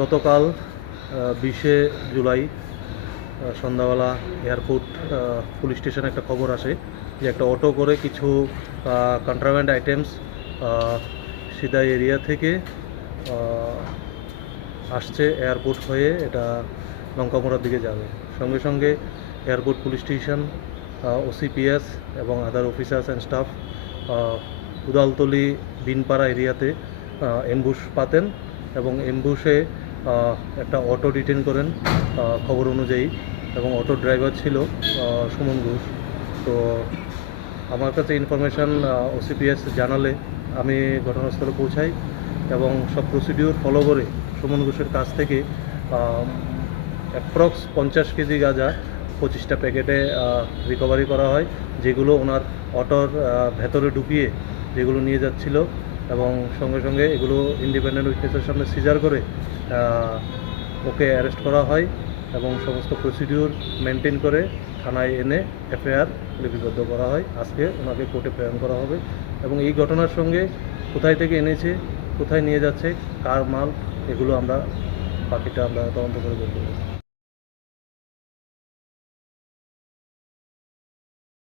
গতকাল বিশে জুলাই সন্ধ্যাবেলা এয়ারপোর্ট পুলিশ স্টেশনে একটা খবর আসে যে একটা অটো করে কিছু কন্ট্রাব্যান্ড আইটেমস সিধা এরিয়া থেকে আসছে এয়ারপোর্ট হয়ে এটা লঙ্কামোড়ার দিকে যাবে। সঙ্গে সঙ্গে এয়ারপোর্ট পুলিশ স্টেশন ওসিপিএস এবং other officers and staff Udaltali Binpara এরিয়াতে এমবুশ পাতেন এবং এমবুশে একটা অটো ডিটেন করেন খবর অনুযায়ী এবং অটো ড্রাইভার ছিল সুমন ঘোষ। তো আমার কাছে ইনফরমেশান ওসিপিএস জানালে আমি ঘটনাস্থলে পৌঁছাই এবং সব প্রসিডিওর ফলো করে সুমন ঘোষের কাছ থেকে অ্যাপ্রক্স পঞ্চাশ কেজি গাঁজা পঁচিশটা প্যাকেটে রিকভারি করা হয়, যেগুলো ওনার অটোর ভেতরে ঢুকিয়ে যেগুলো নিয়ে যাচ্ছিল এবং সঙ্গে সঙ্গে এগুলো ইন্ডিপেন্ডেন্ট উইটনেসের সামনে সিজার করে ওকে অ্যারেস্ট করা হয় এবং সমস্ত প্রসিডিউর মেনটেন করে থানায় এনে এফআইআর লিপিবদ্ধ করা হয়। আজকে ওনাকে কোর্টে প্রেরণ করা হবে এবং এই ঘটনার সঙ্গে কোথায় থেকে এনেছে, কোথায় নিয়ে যাচ্ছে, কার মাল, এগুলো আমরা বাকিটা আমরা তদন্ত করে বলতে